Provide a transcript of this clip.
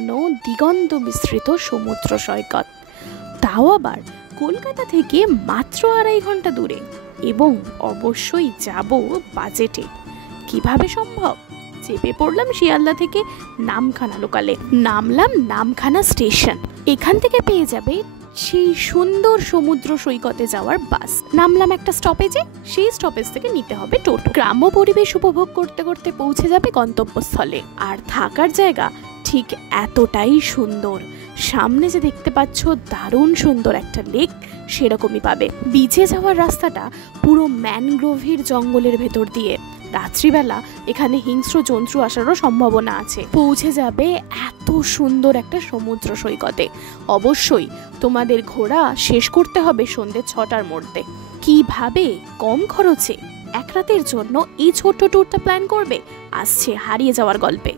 ঘন দিগন্ত বিস্তৃত সমুদ্র সৈকত, তাও আবার কলকাতা থেকে মাত্র 2.5 ঘন্টা দূরে, এবং অবশ্যই যাব বাজেটে। কিভাবে সম্ভব? চেপে পড়লাম শিয়ালদা থেকে নামখানা লোকালে, নামলাম নামখানা স্টেশন। এখান থেকে পেয়ে যাবে সেই সুন্দর সমুদ্র সৈকতে যাওয়ার বাস। নামলাম একটা স্টপেজে, সেই স্টপেজ থেকে নিতে হবে টোটো। গ্রাম্য পরিবেশ উপভোগ করতে করতে পৌঁছে যাবে গন্তব্যস্থলে। আর থাকার জায়গা ঠিক এতটাই সুন্দর, সামনে যে দেখতে পাচ্ছ দারুণ সুন্দর একটা লেক, সেরকমই পাবে। বিচে যাওয়ার রাস্তাটা পুরো ম্যানগ্রোভের জঙ্গলের ভেতর দিয়ে। রাত্রিবেলা এখানে হিংস্র জন্তু আসারও সম্ভাবনা আছে। পৌঁছে যাবে এত সুন্দর একটা সমুদ্র সৈকতে। অবশ্যই তোমাদের ঘোরা শেষ করতে হবে সন্ধ্যে 6টার মধ্যে। কিভাবে কম খরচে এক রাতের জন্য এই ছোট্ট ট্যুরটা প্ল্যান করবে? আসছে হারিয়ে যাওয়ার গল্পে।